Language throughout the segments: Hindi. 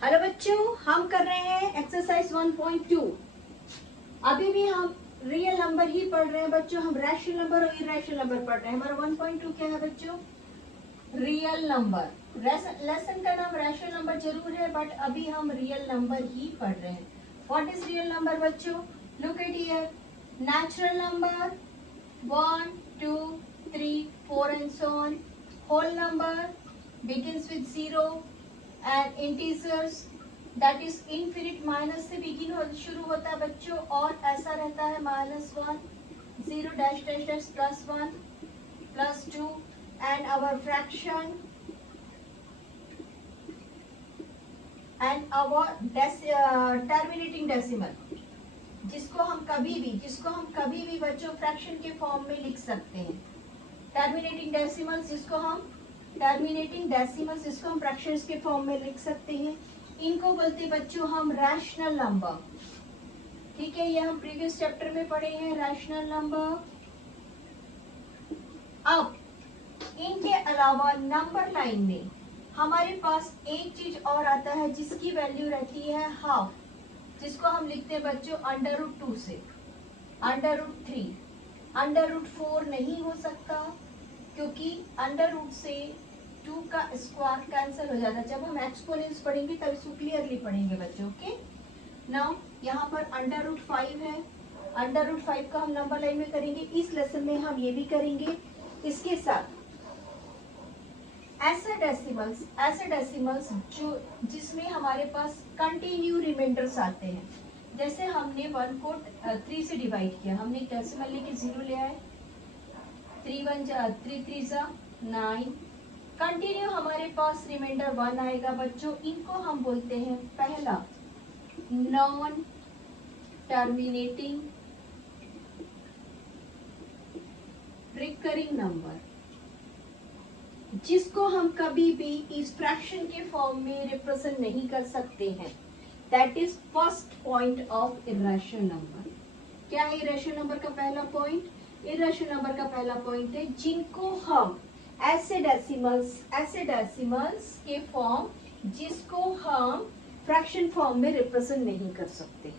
हेलो बच्चों, हम कर रहे हैं एक्सरसाइज 1.2। अभी भी हम रियल नंबर ही पढ़ रहे हैं बच्चों। हम रैशनल नंबर और इरेशनल नंबर पढ़ रहे हैं। हमारा 1.2 क्या है बच्चों? Real number. लेसन का नाम रैशनल नंबर जरूर है, बट अभी हम रियल नंबर ही पढ़ रहे हैं। व्हाट इज रियल नंबर बच्चों? Look at here. Natural number 1, 2, 3, 4 and so on. Whole number begins with 0 and integers that is infinite minus से शुरू होता है बच्चों, और ऐसा रहता है -1, 0 dash dash dash +1 +2 and our fraction and our terminating decimal, जिसको हम कभी भी बच्चों फ्रैक्शन के फॉर्म में लिख सकते हैं। टर्मिनेटिंग डेसिमल्स जिसको हम फ्रैक्शंस के फॉर्म में लिख सकते हैं, इनको बोलते हैं बच्चों हम रैशनल नंबर। ठीक है, ये हम प्रीवियस चैप्टर में पढ़े हैं रैशनल नंबर। अब इनके अलावा नंबर लाइन में हमारे पास एक चीज और आता है जिसकी वैल्यू रहती है हाफ, जिसको हम लिखते हैं बच्चों √2 से √3। √4 नहीं हो सकता क्योंकि √2 से 2 का स्क्वायर कैंसिल हो जाता है। जब हम एक्सपोनेंट्स पढ़ेंगे तब इसको क्लियरली पढ़ेंगे बच्चों। ओके, नाउ यहाँ पर √5 है। √5 का हम नंबर लाइन में करेंगे। इस लेसन में हम ये भी करेंगे। इसके साथ ऐसे डेसिमल्स जो जिसमें हमारे पास कंटिन्यू रिमाइंडर्स आते हैं। जैसे हमने 1 को 3 से डिवाइड किया, हमने डेसिमल लेके 0 ले आए, 3 3 9। कंटिन्यू हमारे पास रिमाइंडर 1 आएगा बच्चों। इनको हम बोलते हैं पहला नॉन टर्मिनेटिंग रिकरिंग नंबर, जिसको हम कभी भी इस फ्रैक्शन के फॉर्म में रिप्रेजेंट नहीं कर सकते हैं। That is first point of irrational number. क्या है इरेशनल नंबर का पहला पॉइंट? इरेशनल नंबर का पहला पॉइंट है जिनको हम ऐसे डेसिमल्स के फॉर्म, जिसको हम फ्रैक्शन फॉर्म में रिप्रेजेंट नहीं कर सकते।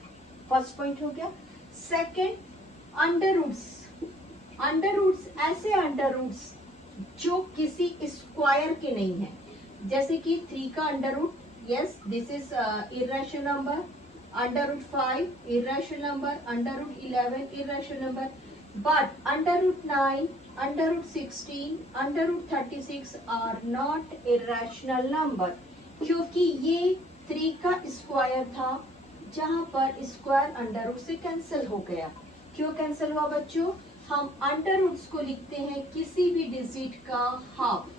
फर्स्ट पॉइंट हो गया। सेकंड, अंडर रूट्स ऐसे अंडर-रूट्स जो किसी स्क्वायर के नहीं है। जैसे कि 3 का √, yes this is irrational number. √5 irrational number, √11 irrational number, but √9, √16, √36 are not irrational number, क्योंकि ये 3 का स्क्वायर था जहां पर स्क्वायर अंडर रूट से कैंसिल हो गया। क्यों कैंसिल हुआ बच्चों? हम अंडर रूट्स को लिखते हैं किसी भी डिजिट का हाफ।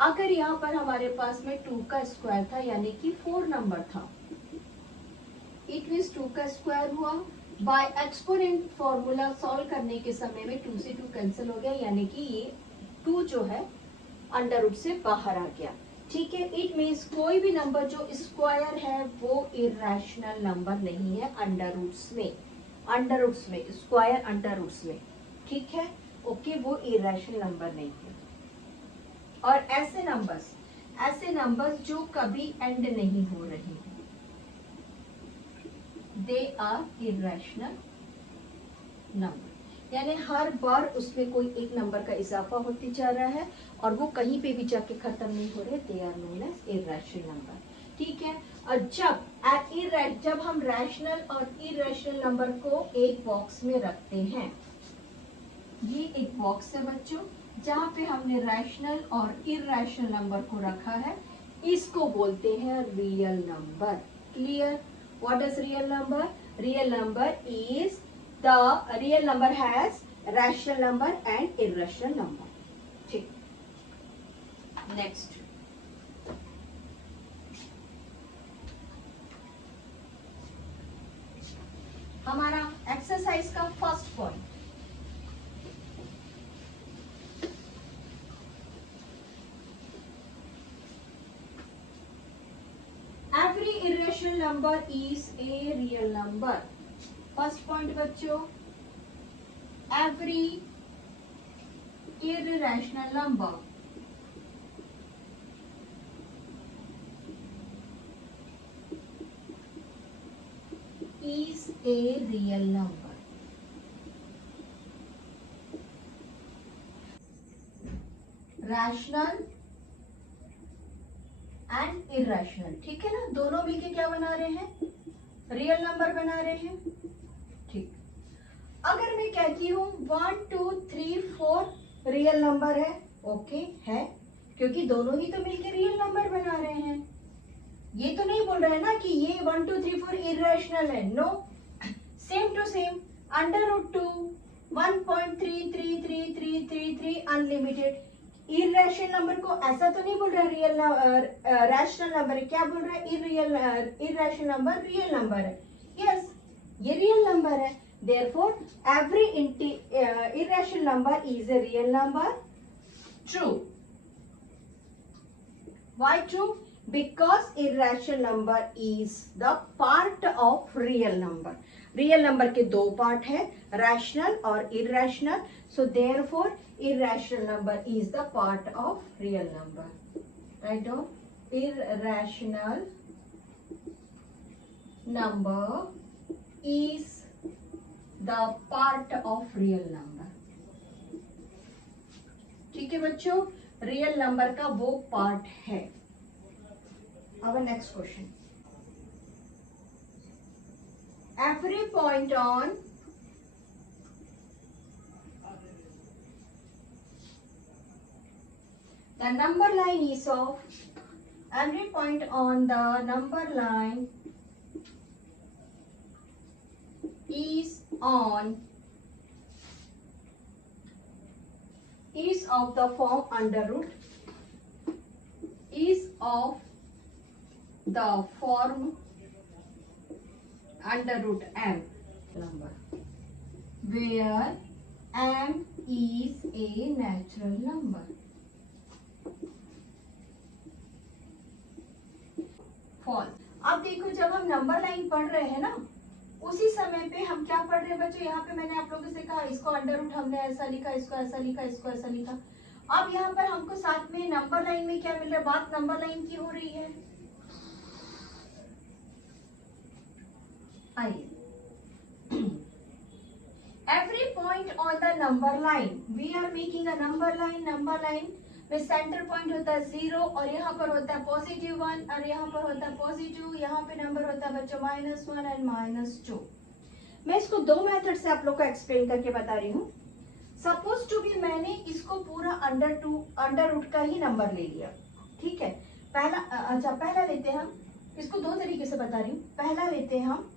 अगर यहाँ पर हमारे पास में 2 का स्क्वायर था यानी कि 4 नंबर था, इट मीन्स 2 का स्क्वायर हुआ। बाय एक्सपोनेंट फॉर्मूला सॉल्व करने के समय में 2 से 2 कैंसिल हो गया, यानी कि ये 2 जो है अंडर रूट से बाहर आ गया। ठीक है, इट मीन्स कोई भी नंबर जो स्क्वायर है वो इरेशनल नंबर नहीं है अंडर रूट्स में स्क्वायर अंडर रूट्स में। ठीक है, ओके, वो इरेशनल नंबर नहीं है। और ऐसे नंबर्स जो कभी एंड नहीं हो रहे हैं, दे आर इरेशनल नंबर। यानी हर बार उसमें कोई एक नंबर का इजाफा होते जा रहा है और वो कहीं पे भी जाके खत्म नहीं हो रहे, they are known as irrational number. ठीक है, और जब हम रैशनल और इरेशनल नंबर को एक बॉक्स में रखते हैं, ये एक बॉक्स है बच्चों जहाँ पे हमने रैशनल और इरेशनल नंबर को रखा है, इसको बोलते हैं real number. Clear? What is real number? Real number has rational number and irrational number. ठीक, नेक्स्ट हमारा एक्सरसाइज का first point, every irrational number is a real number. First point बच्चों, every irrational number a real number. Rational and irrational, ठीक है ना, दोनों मिलके क्या बना रहे हैं, रियल नंबर बना रहे हैं। ठीक, अगर मैं कहती हूँ 1 2 3 4 रियल नंबर है, ओके है, क्योंकि दोनों ही तो मिलके रियल नंबर बना रहे हैं। ये तो नहीं बोल रहे हैं ना कि ये 1 2 3 4 इरेशनल है, no, same to same, √2 1.33333 unlimited. Irrational number को ऐसा तो नहीं बोल रहा रियल रैशनल नंबर है, क्या बोल रहा है, इरेशनल नंबर रियल नंबर है। यस, ये रियल नंबर है, therefore every irrational number is a real number. True. Why true? Because irrational number is the part of real number. Real number के दो पार्ट है, रैशनल और irrational, so therefore irrational number is the part of real number. Write down, irrational number is the part of real number. ठीक है बच्चों, रियल नंबर का वो पार्ट है। अब next question, every point on the number line is of, every point on the number line is of the form under root, is of the form under root m number, where m is a natural number. False. अब देखो, जब हम नंबर लाइन पढ़ रहे हैं ना, उसी समय पे हम क्या पढ़ रहे हैं बच्चों, यहाँ पे मैंने आप लोगों से कहा इसको अंडर रूट हमने ऐसा लिखा, इसको ऐसा लिखा, इसको ऐसा लिखा। अब यहाँ पर हमको साथ में नंबर लाइन में क्या मिल रहा है, बात नंबर लाइन की हो रही है। आइए, every point on the number line, we are making a number line. Number line में सेंटर पॉइंट होता है 0 और यहाँ पर होता है +1 और यहाँ पर होता है +2, यहाँ पे नंबर होता है बच्चों -1 एंड -2। मैं इसको दो मेथड से आप लोग को एक्सप्लेन करके बता रही हूँ। सपोज टू बी, मैंने इसको पूरा अंडर रूट का ही नंबर ले लिया, ठीक है। पहला लेते हैं हम, इसको दो तरीके से बता रही हूँ। पहला लेते हैं हम,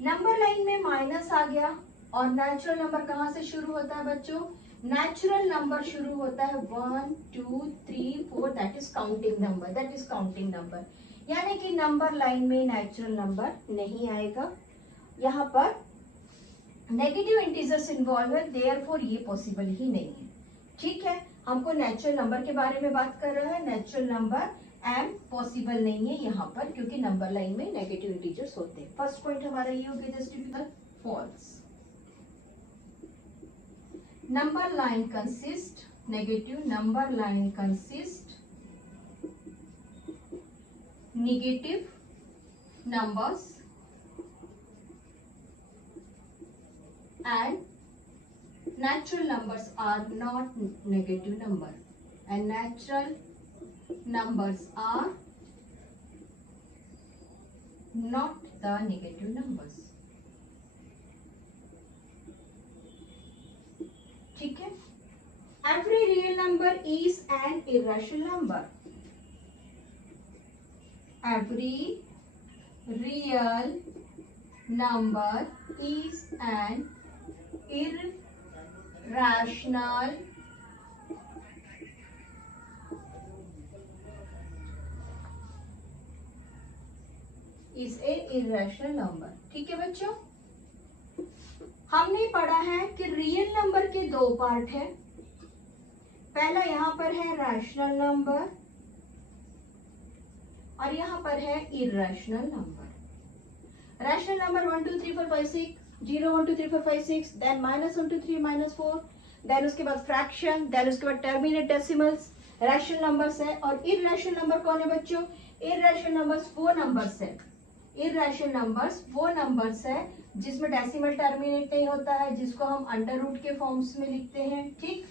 नंबर लाइन में माइनस आ गया और नेचुरल नंबर कहाँ से शुरू होता है बच्चों, नेचुरल नंबर शुरू होता है 1 2 3 4, दैट इज काउंटिंग नंबर, यानी कि नंबर लाइन में नेचुरल नंबर नहीं आएगा। यहाँ पर नेगेटिव इंटीजर्स इन्वॉल्व है, देयरफॉर ये पॉसिबल ही नहीं है, ठीक है। हमको नेचुरल नंबर के बारे में बात कर रहा है, नेचुरल नंबर एम पॉसिबल नहीं है यहाँ पर, क्योंकि नंबर लाइन में नेगेटिव इंटीजर्स होते हैं। फर्स्ट पॉइंट हमारा ये हो गया जस्टिफिकल false. Number line consist, negative number line consist negative numbers and natural numbers are not negative number, and natural numbers are not the negative numbers, ठीक है। Every real number is an irrational number, every real number is an irrational number, ठीक है बच्चों। हमने पढ़ा है कि रियल नंबर के दो पार्ट है। पहला यहाँ पर है रैशनल नंबर और यहाँ पर है irrational number. Rational number 1 2 3 4 5 6, 0 1 2 3 4 5 6, then -1 2 3 -4, then उसके बाद फ्रैक्शन, देन उसके बाद टर्मिनेट डेसिमल्स, रैशनल नंबर्स है। और इरेशनल नंबर कौन है बच्चों, इरेशनल नंबर्स वो नंबर्स है इर्रेशनल नंबर्स वो नंबर्स है जिसमें डेसिमल टर्मिनेट नहीं होता है, जिसको हम अंडर रूट के फॉर्म्स में लिखते हैं। ठीक,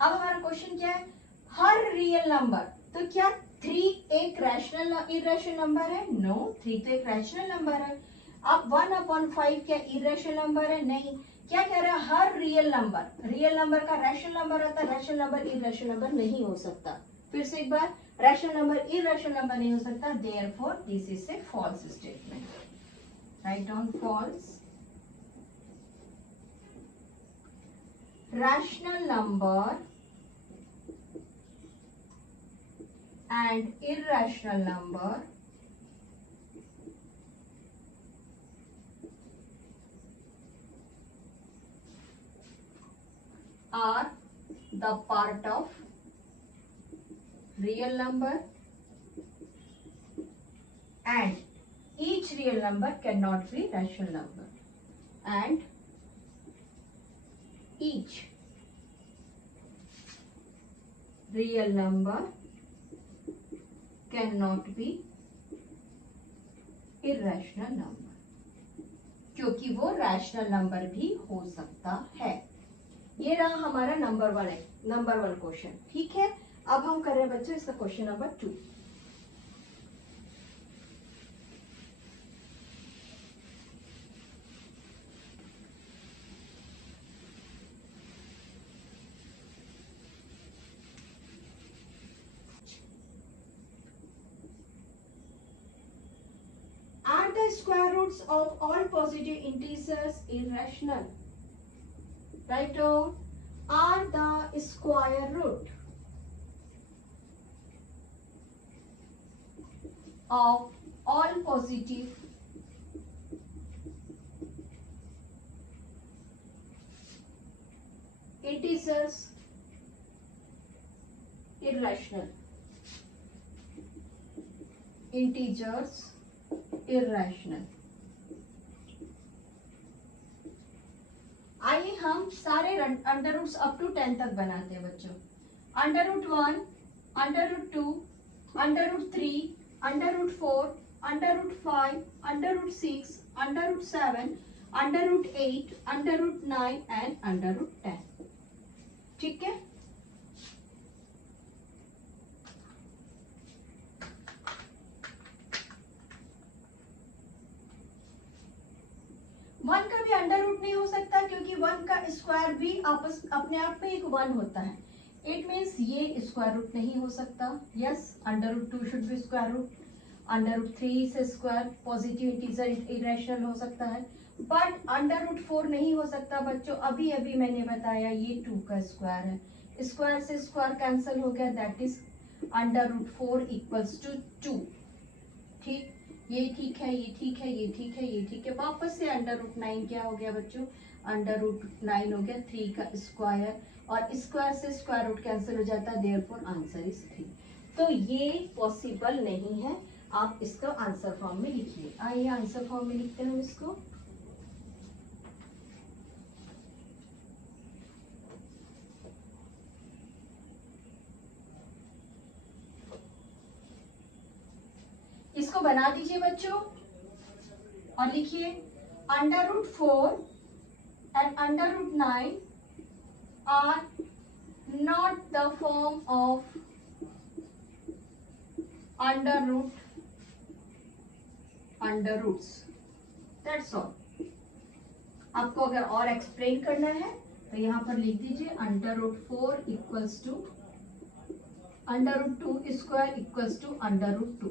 अब हमारा क्वेश्चन क्या है, हर रियल नंबर, तो क्या 3 एक रैशनल इर्रेशनल नंबर है? नो, 3 तो एक रैशनल नंबर है। अब 1/5 क्या इर्रेशनल नंबर है? नहीं। क्या कह रहा है, हर रियल नंबर का रैशनल नंबर होता है, रैशनल नंबर इर्रेशनल नंबर नहीं हो सकता। फिर से एक बार, रैशनल नंबर इर्रेशनल नंबर नहीं हो सकता, therefore this is a false statement. Write down false. Rational number and irrational number are the part of real number and each real number cannot be rational number and each real number cannot be irrational number, क्योंकि वो रैशनल नंबर भी हो सकता है। ये रहा हमारा नंबर वन क्वेश्चन। ठीक है, अब हम कर रहे हैं बच्चों इसका question number 2। Are the square roots of all positive integers irrational? Write down, are the square root of all positive integers irrational? Integers irrational। आइए हम सारे अंडर रूट्स अप टू 10 तक बनाते हैं बच्चों। Under root 1, under root 2, under root 3, under root 4, under root 5, under root 6, under root 7, under root 8, under root 9 and under root 10। ठीक है, वन का भी अंडर रूट नहीं हो सकता क्योंकि वन का स्क्वायर भी अपने आप में एक वन होता है। इट मीन्स ये स्क्वायर रूट नहीं हो सकता। Yes, under root 2 should be square root. Under root 3 से स्क्वायर पॉजिटिव इंटीजर इरेशनल हो सकता है, बट अंडर रूट 4 नहीं हो सकता बच्चों। अभी अभी मैंने बताया ये 2 का स्क्वायर है, स्क्वायर से स्क्वायर कैंसिल हो गया, that is under root 4 equals to 2। ठीक, ये ठीक है, ये ठीक है, ये ठीक है, ये ठीक है। वापस से अंडर रूट 9 क्या हो गया बच्चों, अंडर रूट 9 हो गया 3 का स्क्वायर, और स्क्वायर से स्क्वायर रूट कैंसिल हो जाता है, देयरफॉर आंसर इज 3। तो ये पॉसिबल नहीं है। आप इसका आंसर फॉर्म में लिखिए। आइए आंसर फॉर्म में लिखते हैं इसको। इसको बना दीजिए बच्चों और लिखिए, under root 4 and under root 9 are not the form of under roots. That's all. आपको अगर और एक्सप्लेन करना है तो यहां पर लिख दीजिए, under root 4 equals to under root 2 square equals to under root 2,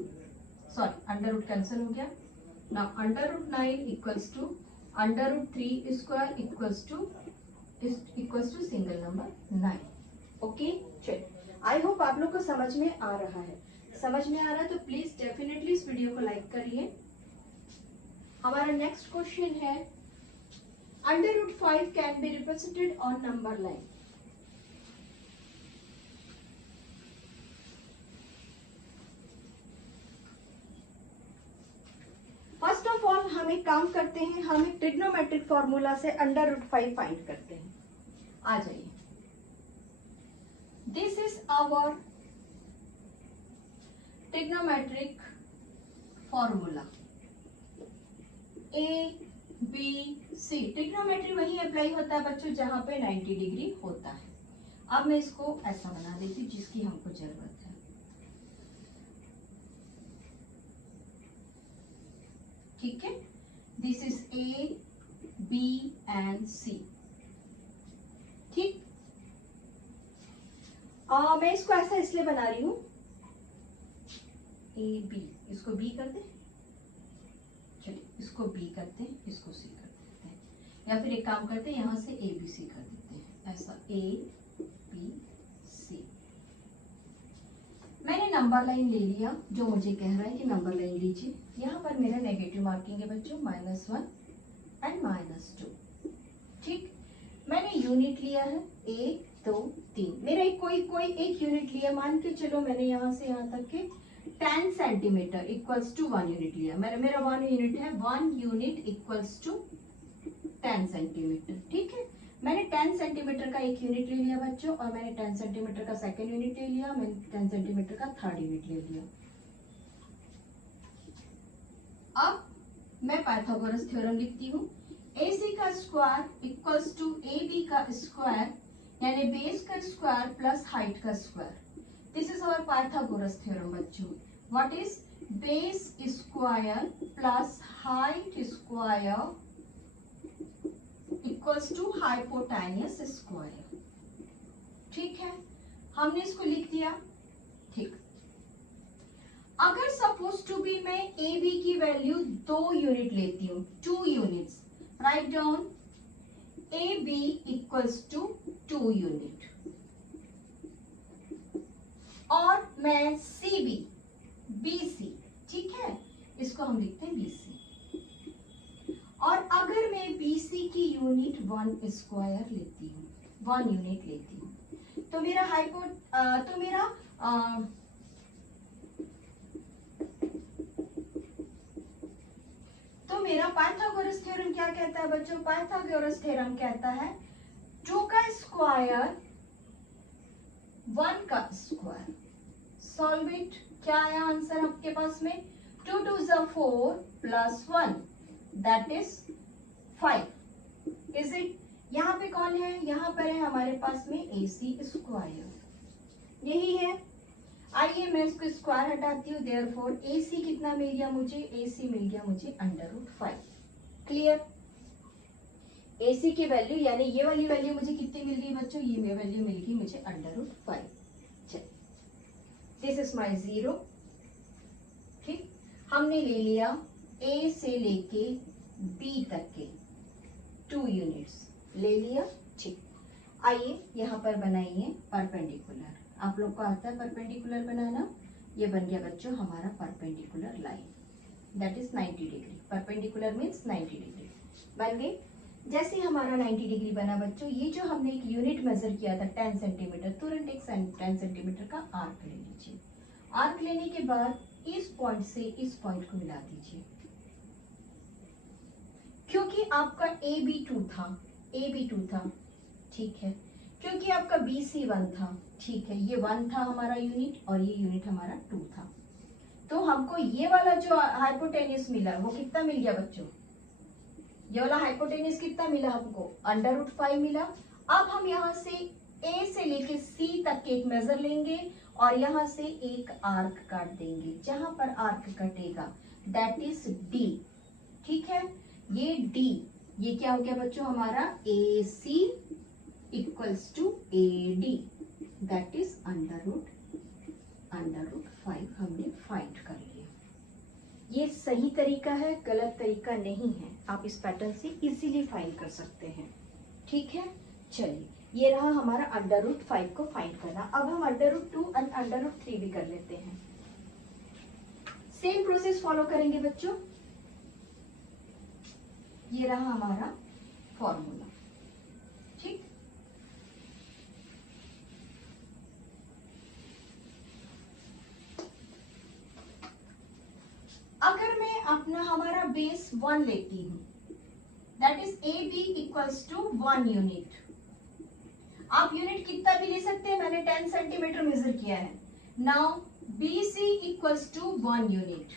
sorry under root cancel हो गया। Now under root 9 equals to under root 3 square equals to single number 9। Okay, चलिए, आई होप आप लोग को समझ में आ रहा है। समझ में आ रहा है तो प्लीज डेफिनेटली इस वीडियो को लाइक करिए। हमारा नेक्स्ट क्वेश्चन है, under root 5 can be represented on number line. First of all हम एक काम करते हैं, हम एक ट्रिग्नोमेट्रिक फॉर्मूला से अंडर रूट 5 फाइंड करते हैं। आ जाइए, this is our trigonometric formula A B C. Trigonometry वही अप्लाई होता है बच्चों जहां पे 90 डिग्री होता है। अब मैं इसको ऐसा बना देती हूँ जिसकी हमको जरूरत है। ठीक है, this is A B and C. ठीक, मैं इसको ऐसा इसलिए बना रही हूं, ए बी, इसको बी कर दे, चलिए इसको बी करते हैं, इसको सी कर देते हैं, या फिर एक काम करते हैं यहां से ए बी सी कर देते हैं, ऐसा ए बी सी। मैंने नंबर लाइन ले लिया, जो मुझे कह रहा है कि नंबर लाइन लीजिए। यहाँ पर मेरा नेगेटिव मार्किंग है बच्चों, -1 एंड -2। ठीक, मैंने यूनिट लिया है 1 2 3, मेरा कोई एक यूनिट लिया, मान के चलो मैंने यहाँ से यहाँ तक के 10 सेंटीमीटर इक्वल्स टू 1 यूनिट लिया। मेरा 1 यूनिट है, 1 यूनिट इक्वल्स टू 10 सेंटीमीटर। ठीक है, मैंने 10 सेंटीमीटर का एक यूनिट ले लिया बच्चों, और मैंने 10 सेंटीमीटर का सेकेंड यूनिट ले लिया, मैंने 10 सेंटीमीटर का थर्ड यूनिट ले लिया। अब मैं पाइथागोरस थ्योरम लिखती हूँ। AC का स्क्वायर इक्वल्स टू AB का स्क्वायर, यानी बेस का स्क्वायर प्लस हाइट का square. This is our Pythagoras theorem बच्चों। What is base square plus height square equals to hypotenuse square. ठीक है, हमने इसको लिख दिया। ठीक, अगर सपोज टू बी मैं ए बी की वैल्यू 2 यूनिट लेती हूँ, 2 units, write down A B equals to 2 unit, और मैं सी बी बी सी, ठीक है, इसको हम लिखते हैं बी सी। और अगर मैं BC की यूनिट 1 स्क्वायर लेती हूँ, 1 यूनिट लेती हूँ, तो मेरा पाइथागोरस थ्योरम क्या कहता है बच्चों? पाइथागोरस थ्योरम कहता है 2 का स्क्वायर 1 का स्क्वायर। Solve it. क्या आया आंसर आपके पास में? 2 2 is 4 plus 1 that is 5। Is it? यहाँ पे कौन है? यहाँ पर है हमारे पास में AC स्क्वायर, यही है। आइए मैं इसको स्क्वायर हटाती हूँ, देयरफॉर AC कितना मिल गया मुझे? AC मिल गया मुझे √5। क्लियर? AC की वैल्यू यानी ये वाली वैल्यू मुझे कितनी मिल गई बच्चों? ये वैल्यू मिल गई मुझे √5। चलिए, दिस इज माय 0। ठीक, हमने ले लिया A से लेके B तक के 2 यूनिट्स ले लिया। ठीक, आइए यहाँ पर बनाइए परपेंडिकुलर। आप लोग को आता है परपेंडिकुलर बनाना? ये बन गया बच्चों हमारा perpendicular line, that is 90 degree. Perpendicular means 90 degree बन गई। जैसे हमारा 90 डिग्री बना बच्चों, ये जो हमने एक यूनिट मेजर किया था 10 सेंटीमीटर, तुरंत एक 10 सेंटीमीटर का आर्क ले लीजिए। आर्क लेने के बाद इस पॉइंट से इस पॉइंट को मिला दीजिए। क्योंकि आपका AB2 था, AB2 था, ठीक है, क्योंकि आपका BC1 था, ठीक है, ये 1 था हमारा यूनिट और ये यूनिट हमारा 2 था, तो हमको ये वाला जो हाइपोटेन्यूस मिला वो कितना मिल गया बच्चों? ये वाला हाइपोटेन्यूस कितना मिला हमको? √5 मिला। अब हम यहाँ से A से लेके C तक के एक मेजर लेंगे और यहाँ से एक आर्क काट देंगे। जहां पर आर्क कटेगा दैट इज D। ठीक है, ये D, ये क्या हो गया बच्चों हमारा? AC equals to AD, that is √5 हमने फाइंड कर लिया। ये सही तरीका है, गलत तरीका नहीं है। आप इस पैटर्न से इजीली फाइंड कर सकते हैं। ठीक है, चलिए ये रहा हमारा √5 को फाइंड करना। अब हम √2 और √3 भी कर लेते हैं। सेम प्रोसेस फॉलो करेंगे बच्चों। ये रहा हमारा फॉर्मूला। ठीक, अगर मैं अपना हमारा बेस 1 लेती हूं, that is AB equals to 1 unit. आप यूनिट कितना भी ले सकते हैं, मैंने 10 सेंटीमीटर मेजर किया है। Now BC equals to 1 unit.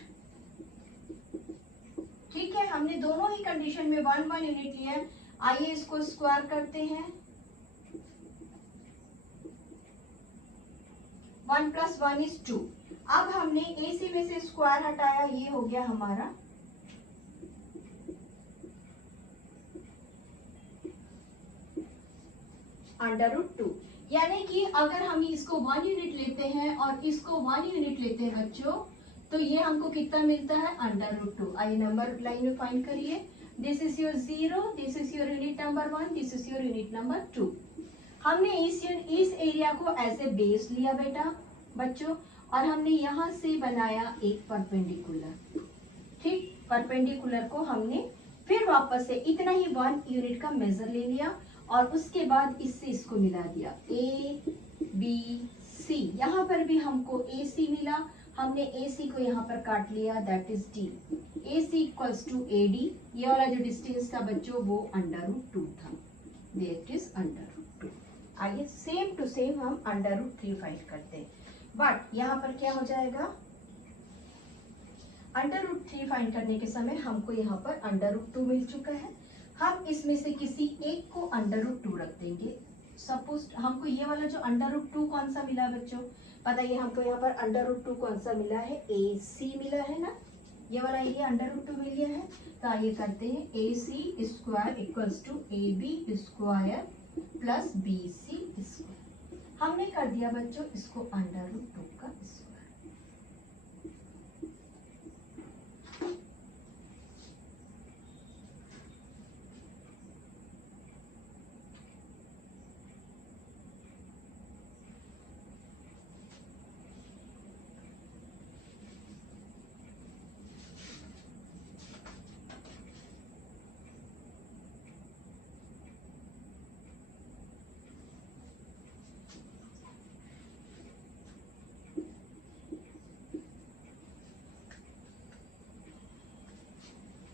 ठीक है, हमने दोनों ही कंडीशन में 1 यूनिट लिया है। आइए इसको स्क्वायर करते हैं। 1 + 1 = 2। अब हमने AC में से स्क्वायर हटाया, ये हो गया हमारा √2। यानी कि अगर हम इसको 1 यूनिट लेते हैं और इसको 1 यूनिट लेते हैं बच्चों, तो ये हमको कितना मिलता है √2। आइए नंबर लाइन में फाइंड करिए। This is your 0, this is your unit number 1, this is your unit number 2। हमने इस एरिया को एज ए बेस लिया बेटा बच्चों, और हमने यहां से बनाया एक परपेंडिकुलर। ठीक, परपेंडिकुलर को हमने फिर वापस से इतना ही 1 यूनिट का मेजर ले लिया और उसके बाद इससे इसको मिला दिया ABC। यहाँ पर भी हमको AC मिला, हमने AC को यहाँ पर काट लिया, that is D। AC = AD। ये वाला जो डिस्टेंस था बच्चों वो √2 था, दैट इज √2। आइए सेम टू सेम हम √3 फाइंड करते हैं, बट यहाँ पर क्या हो जाएगा, √3 फाइंड करने के समय हमको यहाँ पर √2 मिल चुका है। हम इसमें से किसी एक को √2 रख देंगे। सपोज हमको ये वाला जो √2 कौन सा मिला बच्चों, बताइए हमको यहाँ पर √2 कौन सा मिला है, AC मिला है ना, ये वाला ये √2 मिल गया है। तो आइए करते हैं, AC² = AB² + BC²। हमने कर दिया बच्चों इसको √2 का स्क्वायर।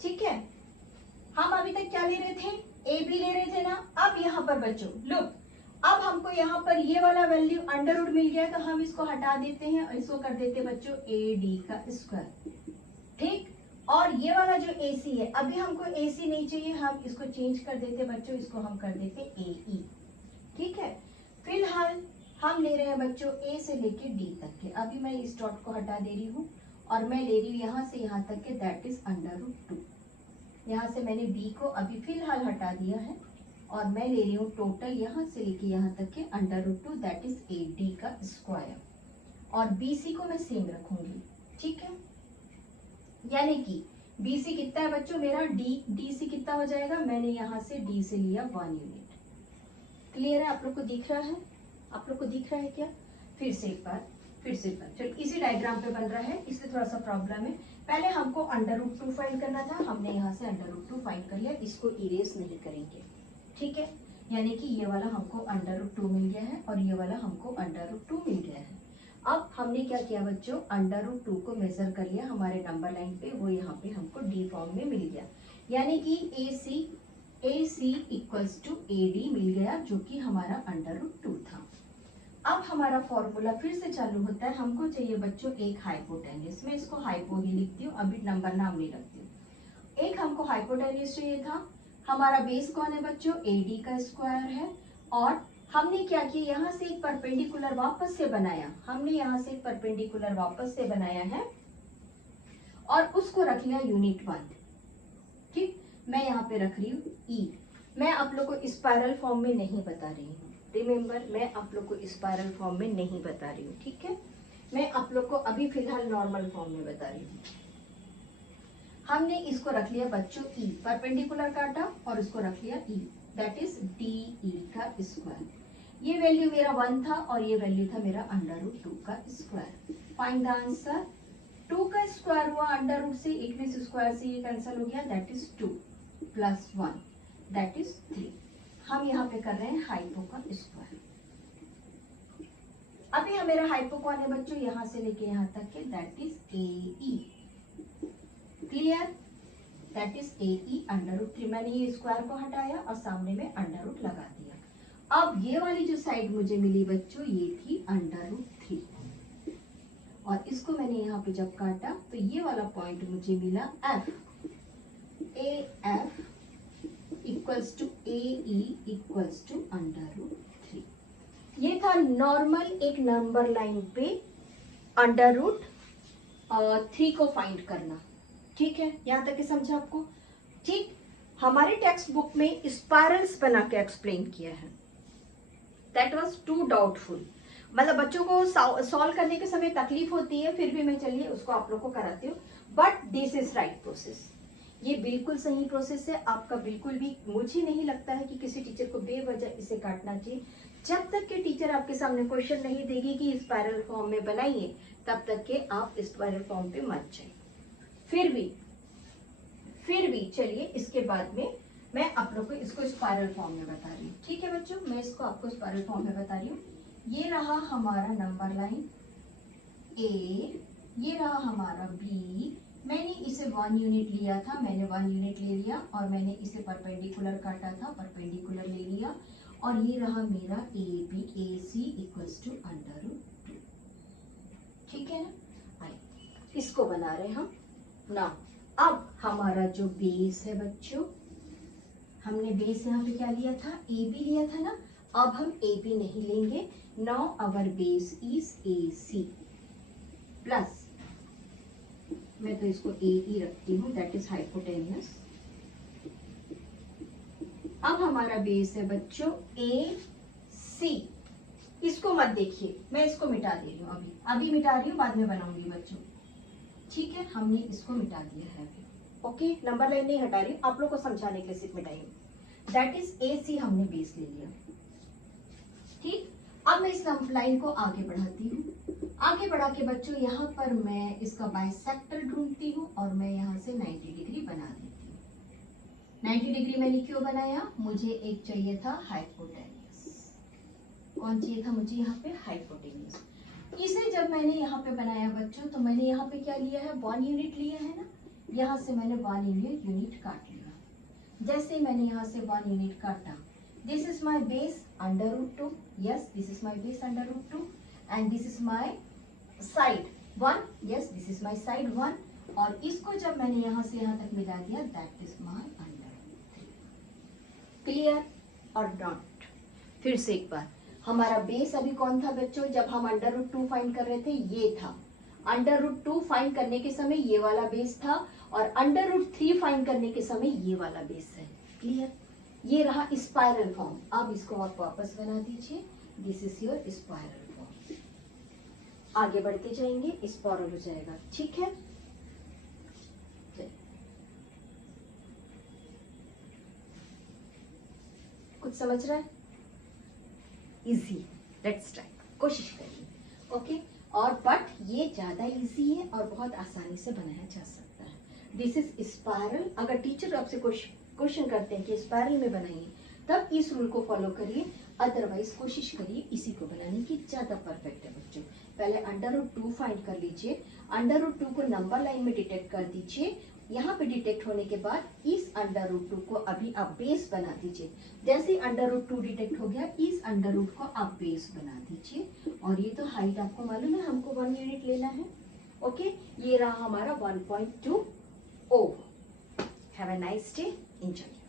ठीक है, हम अभी तक क्या ले रहे थे, AB ले रहे थे ना। अब यहाँ पर बच्चों लुक, अब हमको यहाँ पर ये वाला वैल्यू √, मिल गया, तो हम इसको हटा देते हैं और इसको कर देते हैं बच्चों AD²। ठीक, और ये वाला जो AC है, अभी हमको AC नहीं चाहिए, हम इसको चेंज कर देते बच्चों, इसको हम कर देते AE। ठीक है, फिलहाल हम ले रहे हैं बच्चों A से लेके D तक के। अभी मैं इस डॉट को हटा दे रही हूँ और मैं ले रही हूँ यहाँ से यहाँ तक के, दैट इज √2। यहाँ से मैंने B को अभी फिलहाल हटा दिया है और मैं ले रही हूँ टोटल यहाँ से लेके यहाँ तक के √2, दैट इज AD²। और BC को मैं सेम रखूंगी। ठीक है, यानी कि BC कितना है बच्चों मेरा, DC कितना हो जाएगा, मैंने यहाँ से D से लिया 1 यूनिट। क्लियर है, आप लोग को दिख रहा है, आप लोग को दिख रहा है क्या, फिर से एक बार चलो इसी डायग्राम पे बन रहा है, इससे थोड़ा सा प्रॉब्लम है। पहले हमको √2 फाइंड करना था, हमने यहाँ से √2 फाइंड कर लिया, इसको इरेज नहीं करेंगे। ठीक है, यानी कि ये वाला हमको √2 मिल गया है और ये वाला हमको √2 मिल गया है। अब हमने क्या किया बच्चों, √2 को मेजर कर लिया हमारे नंबर लाइन पे, वो यहाँ पे हमको D फॉर्म में मिल गया, यानी कि AC = AD मिल गया, जो कि हमारा √2 था। अब हमारा फॉर्मूला फिर से चालू होता है, हमको चाहिए बच्चों एक हाइपोटेन्यूज। मैं इसको हाइपो ही लिखती हूँ, अभी नंबर नाम नहीं रखती हूँ। एक हमको हाइपोटेन्यूज चाहिए था। हमारा बेस कौन है बच्चों, AD² है। और हमने क्या किया, यहाँ से एक परपेंडिकुलर वापस से बनाया, है और उसको रख लिया यूनिट 1। ठीक, मैं यहाँ पे रख रही हूँ E। मैं आप लोग को स्पाइरल फॉर्म में नहीं बता रही हूँ, रिमेम्बर, मैं आप लोग को स्पाइरल फॉर्म में नहीं बता रही हूँ। ठीक है, मैं आप लोग को अभी फिलहाल नॉर्मल फॉर्म में बता रही हूँ। हमने इसको रख लिया बच्चों E, परपेंडिकुलर काटा और इसको रख लिया E, दैट इज DE²। ये वैल्यू मेरा 1 था और ये वैल्यू था मेरा √2²। Find the answer. 2 का स्क्वायर हुआ √, से एक में से स्क्वायर से ये कैंसिल हो गया, दैट इज 2 + 1, दैट इज 3। हम यहाँ पे कर रहे हैं हाइपो का स्क्वायर। अभी मेरा हाइपो कौन है बच्चों, यहाँ से लेके यहाँ तक के, that is AE। Clear, that is AE √3। मैंने ये स्क्वायर को हटाया और सामने में √ लगा दिया। अब ये वाली जो साइड मुझे मिली बच्चों, ये थी √3 और इसको मैंने यहाँ पे जब काटा तो ये वाला पॉइंट मुझे मिला F। AF equals to AE equals to √3। ये था नॉर्मल एक नंबर लाइन पे √3 को फाइंड करना। ठीक है, यहां तक समझा आपको? ठीक, हमारे टेक्स्ट बुक में स्पाइरल्स बना के एक्सप्लेन किया है। दैट वाज टू डाउटफुल, मतलब बच्चों को सॉल्व करने के समय तकलीफ होती है, फिर भी मैं चलिए उसको आप लोग को कराती हूँ। But this is right process, ये बिल्कुल सही प्रोसेस है आपका। बिल्कुल भी मुझे नहीं लगता है कि किसी टीचर को बेवजह इसे काटना चाहिए। जब तक के टीचर आपके सामने क्वेश्चन नहीं देगी कि स्पाइरल फॉर्म में बनाइए, तब तक के आप स्पाइरल फॉर्म पे मत जाइए। फिर भी चलिए इसके बाद में मैं आप लोग को इसको स्पाइरल फॉर्म में बता रही हूँ। ठीक है बच्चों, मैं इसको आपको स्पाइरल फॉर्म में बता रही हूँ। ये रहा हमारा नंबर लाइन ए, ये रहा हमारा बी। मैंने इसे 1 यूनिट लिया था, मैंने 1 यूनिट ले लिया और मैंने इसे परपेंडिकुलर काटा था, परपेंडिकुलर ले लिया। और ये रहा मेरा A B, A C equals to √2। ठीक है ना, आइए इसको बना रहे हम ना। अब हमारा जो बेस है बच्चों, हमने बेस यहाँ पे क्या लिया था, ए बी लिया था ना। अब हम ए बी नहीं लेंगे। Now our base is A C plus, मैं तो इसको ए ई रखती हूँ, दैट इज हाइपोटेन्यूस। अब हमारा बेस है बच्चों ए सी। इसको मत देखिए, मैं इसको मिटा दे रही हूँ, अभी मिटा रही हूँ, बाद में बनाऊंगी बच्चों। ठीक है, हमने इसको मिटा दिया है अभी। ओके, नंबर लाइन नहीं हटा रही हूँ, आप लोग को समझाने के लिए सिर्फ मिटाई हूँ। दैट इज ए सी, हमने बेस ले लिया। ठीक, अब मैं इस लाइन को आगे बढ़ाती हूँ। आगे बढ़ा के बच्चों यहाँ पर मैं इसका बाइसेक्टर ढूंढती हूँ और मैं यहाँ से 90 डिग्री बना देती हूँ। 90 डिग्री मैंने क्यों बनाया, मुझे एक चाहिए था हाइपोटेन्यूस। कौन चाहिए था मुझे यहाँ पे, हाइपोटेन्यूस। इसे जब मैंने यहाँ पे बनाया बच्चों, तो मैंने यहाँ पे क्या लिया है, 1 यूनिट लिया है ना। यहाँ से मैंने 1 यूनिट काट लिया। जैसे मैंने यहाँ से 1 यूनिट काटा, this is my base √2, yes this is my base √2 and this is my side 1, yes this is my side 1। और इसको जब मैंने यहाँ से यहाँ तक मिला दिया, दैट इज माई √3। क्लियर और नॉट? फिर से एक बार, हमारा बेस अभी कौन था बच्चों, जब हम √2 फाइंड कर रहे थे, ये था। √2 फाइंड करने के समय ये वाला बेस था और √3 फाइंड करने के समय ये वाला बेस है। क्लियर? ये रहा स्पाइरल फॉर्म। अब इसको आप वापस बना दीजिए, this is your spiral form. आगे बढ़ते जाएंगे, स्पाइरल हो जाएगा। ठीक है, कुछ समझ रहा है? इजी, लेट्स ट्राई, कोशिश करिए। ओके, और बट ये ज्यादा इजी है और बहुत आसानी से बनाया जा सकता है। This is spiral. अगर टीचर आपसे क्वेश्चन करते हैं कि स्पाइरल में बनाइए, तब इस रूल को फॉलो करिए, अदरवाइज कोशिश करिए इसी को बनाने की, ज्यादा परफेक्ट है बच्चों। पहले √2 फाइंड कर लीजिए, √2 को नंबर लाइन में डिटेक्ट कर दीजिए। यहाँ पे डिटेक्ट होने के बाद इस √2 को अभी आप बेस बना दीजिए। जैसे √2 डिटेक्ट हो गया, इस √2 को आप बेस बना दीजिए। और ये तो हाइट आपको मालूम है, हमको 1 यूनिट लेना है। ओके, ये रहा हमारा 1.2 over. Have a nice day, enjoy.